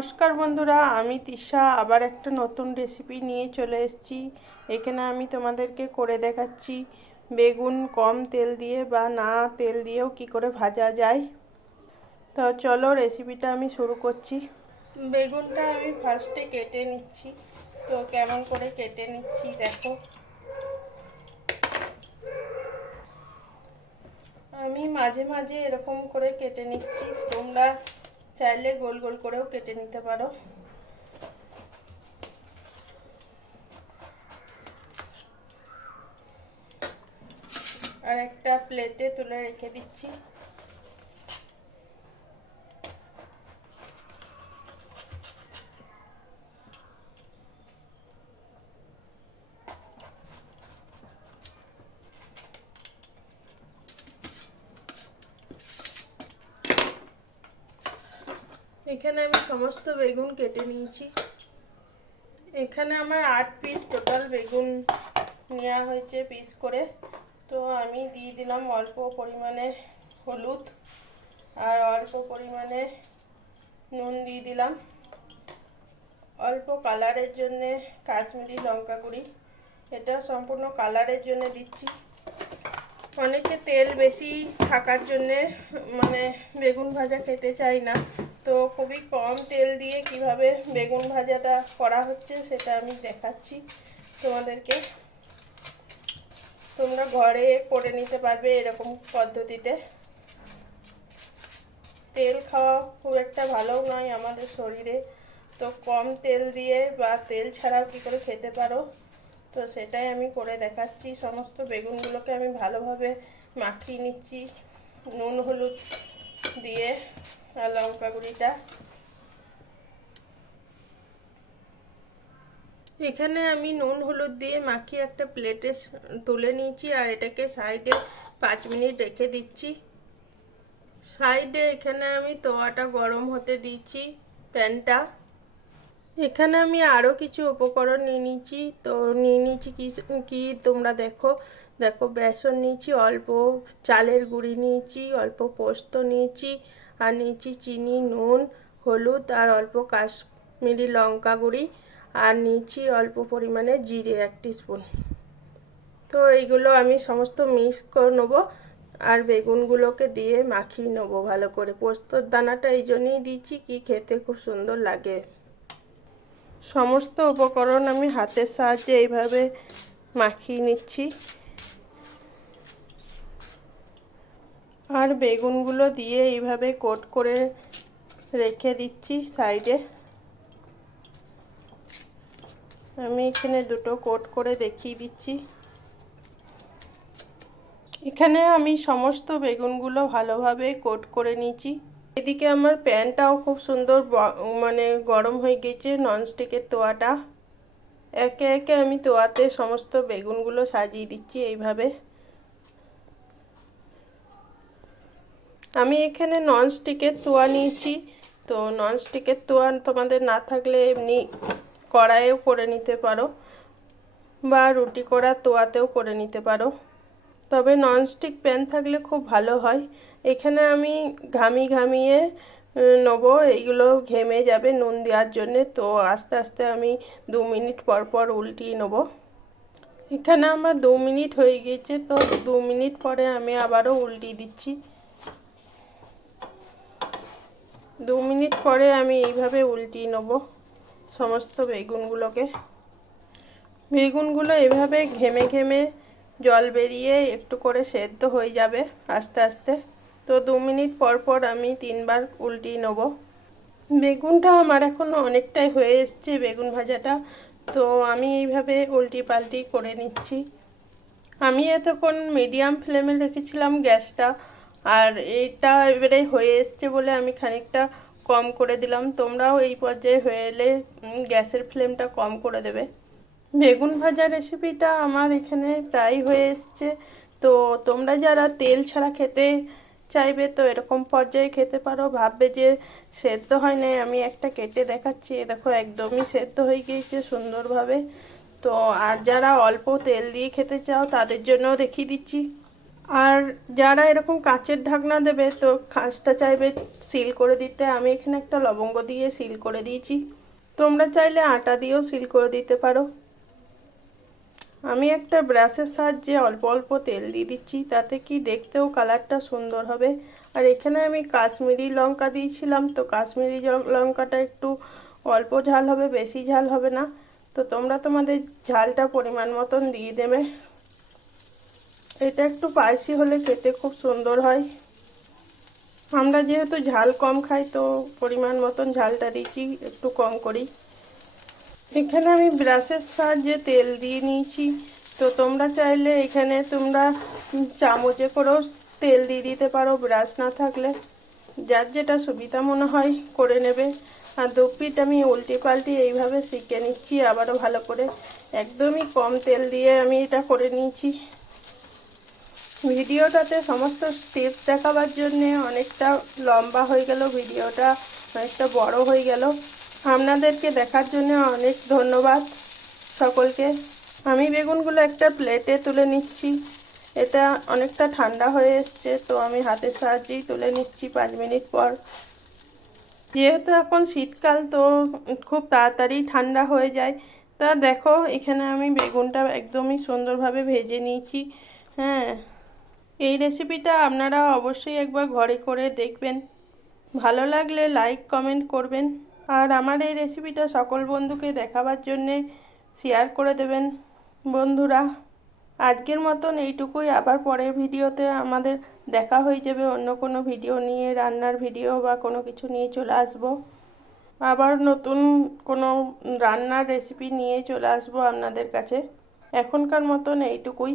নমস্কার বন্ধুরা, আমি তিশা আবার একটা নতুন রেসিপি নিয়ে চলে এসেছি। এখানে আমি তোমাদেরকে করে দেখাচ্ছি বেগুন কম তেল দিয়ে বা না তেল দিয়েও কি করে ভাজা যায়। তো চলো রেসিপিটা আমি শুরু করছি। বেগুনটা আমি ফার্স্টে কেটে নিচ্ছি। তো কেমন করে কেটে নিচ্ছি দেখো। আমি মাঝে মাঝে এরকম করে কেটে নিচ্ছি, তোমরা চাইলে গোল গোল করেও কেটে নিতে পারো। আর একটা প্লেটে তুলে রেখে দিচ্ছি। এখানে আমি সমস্ত বেগুন কেটে নিয়েছি। এখানে আমার 8 পিস টোটাল বেগুন নেওয়া হয়েছে পিস করে। তো আমি দিয়ে দিলাম অল্প পরিমাণে হলুদ আর অল্প পরিমাণে নুন দিয়ে দিলাম। অল্প কালারের জন্যে কাশ্মীরি লঙ্কা গুঁড়ি, এটা সম্পূর্ণ কালারের জন্য দিচ্ছি। অনেকে তেল বেশি থাকার জন্যে মানে বেগুন ভাজা খেতে চাই না, তো খুবই কম তেল দিয়ে কিভাবে বেগুন ভাজাটা করা হচ্ছে সেটা আমি দেখাচ্ছি তোমাদেরকে। তোমরা ঘরে করে নিতে পারবে এরকম পদ্ধতিতে। তেল খাওয়া খুব একটা ভালোও নয় আমাদের শরীরে, তো কম তেল দিয়ে বা তেল ছাড়াও কী করে খেতে পারো তো সেটাই আমি করে দেখাচ্ছি। সমস্ত বেগুনগুলোকে আমি ভালোভাবে মাখিয়ে নিচ্ছি নুন হলুদ দিয়ে আর লঙ্কা গুঁড়িটা। এখানে আমি নুন হলুদ দিয়ে মাখিয়ে একটা প্লেটে তুলে নিয়েছি আর এটাকে সাইডে 5 মিনিট রেখে দিচ্ছি। সাইডে এখানে আমি তোয়াটা গরম হতে দিচ্ছি, প্যানটা। এখানে আমি আরও কিছু উপকরণ নিয়ে নিয়েছি। তো নিয়ে নিয়েছি কি তোমরা দেখো দেখো বেসন নিয়েছি, অল্প চালের গুঁড়ি নিয়েছি, অল্প পোস্ত নিয়েছি, আর নিয়েছি চিনি, নুন, হলুদ আর অল্প কাশ্মীরি লঙ্কা গুঁড়ি, আর নিয়েছি অল্প পরিমাণে জিরে 1 টিস্পুন। তো এইগুলো আমি সমস্ত মিক্স করে নেবো আর বেগুনগুলোকে দিয়ে মাখিয়ে নেবো ভালো করে। পোস্তর দানাটা এই জন্যই দিচ্ছি কি খেতে খুব সুন্দর লাগে। সমস্ত উপকরণ আমি হাতের সাহায্যে এইভাবে মাখিয়ে নিচ্ছি আর বেগুনগুলো দিয়ে এইভাবে কোট করে রেখে দিচ্ছি সাইডে। আমি এখানে দুটো কোট করে দেখিয়ে দিচ্ছি। এখানে আমি সমস্ত বেগুনগুলো ভালোভাবে কোট করে নিয়েছি। এদিকে আমার প্যানটাও খুব সুন্দর মানে গরম হয়ে গেছে, ননস্টিকের তোয়াটা। একে একে আমি তোয়াতে সমস্ত বেগুনগুলো সাজিয়ে দিচ্ছি এইভাবে। আমি এখানে ননস্টিকের তোয়া নিয়েছি। তো ননস্টিকের তোয়া তোমাদের না থাকলে এমনি কড়াইয়েও করে নিতে পারো বা রুটি করার তোয়াতেও করে নিতে পারো, তবে ননস্টিক প্যান থাকলে খুব ভালো হয়। এখানে আমি ঘামিয়ে নেবো, এইগুলো ঘেমে যাবে নুন দেওয়ার জন্যে। তো আস্তে আস্তে আমি 2 মিনিট পর পর উল্টিয়ে নেবো। এখানে আমার 2 মিনিট হয়ে গেছে, তো 2 মিনিট পরে আমি আবারও উল্টিয়ে দিচ্ছি। 2 মিনিট পরে আমি এইভাবে উল্টিয়ে নেবো সমস্ত বেগুনগুলোকে। বেগুনগুলো এভাবে ঘেমে ঘেমে জল বেরিয়ে একটু করে সেদ্ধ হয়ে যাবে আস্তে আস্তে। তো 2 মিনিট পর পর আমি 3 বার উল্টিয়ে নেব। বেগুনটা আমার এখন অনেকটাই হয়ে এসছে বেগুন ভাজাটা, তো আমি এইভাবে উল্টি পাল্টি করে নিচ্ছি। আমি এতক্ষণ মিডিয়াম ফ্লেমে রেখেছিলাম গ্যাসটা, আর এটা এবারে হয়ে এসছে বলে আমি খানিকটা কম করে দিলাম। তোমরাও এই পর্যায়ে হয়ে এলে গ্যাসের ফ্লেমটা কম করে দেবে। বেগুন ভাজা রেসিপিটা আমার এখানে প্রায় হয়ে এসছে। তো তোমরা যারা তেল ছাড়া খেতে চাইবে তো এরকম পর্যায়ে খেতে পারো। ভাববে যে সেদ্ধ হয় নাই, আমি একটা কেটে দেখাচ্ছি, দেখো একদমই সেদ্ধ হয়ে গিয়েছে সুন্দরভাবে। তো আর যারা অল্প তেল দিয়ে খেতে চাও তাদের জন্যও দেখিয়ে দিচ্ছি। আর যারা এরকম কাঁচের ঢাকনা দেবে তো খাঁজটা চাইবে সিল করে দিতে, আমি এখানে একটা লবঙ্গ দিয়ে সিল করে দিয়েছি। তোমরা চাইলে আটা দিয়েও সিল করে দিতে পারো। আমি একটা ব্রাশের সাহায্যে অল্প অল্প তেল দিয়ে দিচ্ছি, তাতে কি দেখতেও কালারটা সুন্দর হবে। আর এখানে আমি কাশ্মীরি লঙ্কা দিয়েছিলাম, তো কাশ্মীরি লঙ্কাটা একটু অল্প ঝাল হবে, বেশি ঝাল হবে না। তো তোমরা তোমাদের ঝালটা পরিমাণ মতন দিয়ে দেবে। এটা একটু স্পাইসি হলে খেতে খুব সুন্দর হয়। আমরা যেহেতু ঝাল কম খাই তো পরিমাণ মতন ঝালটা দিচ্ছি একটু কম করি। এখানে আমি ব্রাশের সাহায্যে তেল দিয়ে নিয়েছি। তো তোমরা চাইলে এখানে তোমরা চামচে করেও তেল দিয়ে দিতে পারো, ব্রাশ না থাকলে যার যেটা সুবিধা মনে হয় করে নেবে। আর দু পিঠ আমি উল্টে পাল্টে এইভাবে সেঁকে নিচ্ছি আবারও ভালো করে। একদমই কম তেল দিয়ে আমি এটা করে নিয়েছি। ভিডিওটাতে সমস্ত স্টেপ দেখাবার জন্যে অনেকটা লম্বা হয়ে গেল, ভিডিওটা অনেকটা বড় হয়ে গেল। আপনাদেরকে দেখার জন্য অনেক ধন্যবাদ সকলকে। আমি বেগুনগুলো একটা প্লেটে তুলে নিচ্ছি। এটা অনেকটা ঠান্ডা হয়ে এসছে, তো আমি হাতের সাহায্যেই তুলে নিচ্ছি 5 মিনিট পর। যেহেতু এখন শীতকাল তো খুব তাড়াতাড়ি ঠান্ডা হয়ে যায়। তা দেখো এখানে আমি বেগুনটা একদমই সুন্দরভাবে ভেজে নিয়েছি। হ্যাঁ, এই রেসিপিটা আপনারা অবশ্যই একবার ঘরে করে দেখবেন। ভালো লাগলে লাইক কমেন্ট করবেন। আর আমার এই রেসিপিটা সকল বন্ধুকে দেখাবার জন্যে শেয়ার করে দেবেন বন্ধুরা। আজকের মতন এইটুকুই, আবার পরের ভিডিওতে আমাদের দেখা হয়ে যাবে। অন্য কোনো ভিডিও নিয়ে, রান্নার ভিডিও বা কোনো কিছু নিয়ে চলে আসবো। আবার নতুন কোনো রান্নার রেসিপি নিয়ে চলে আসবো আপনাদের কাছে। এখনকার মতন এইটুকুই।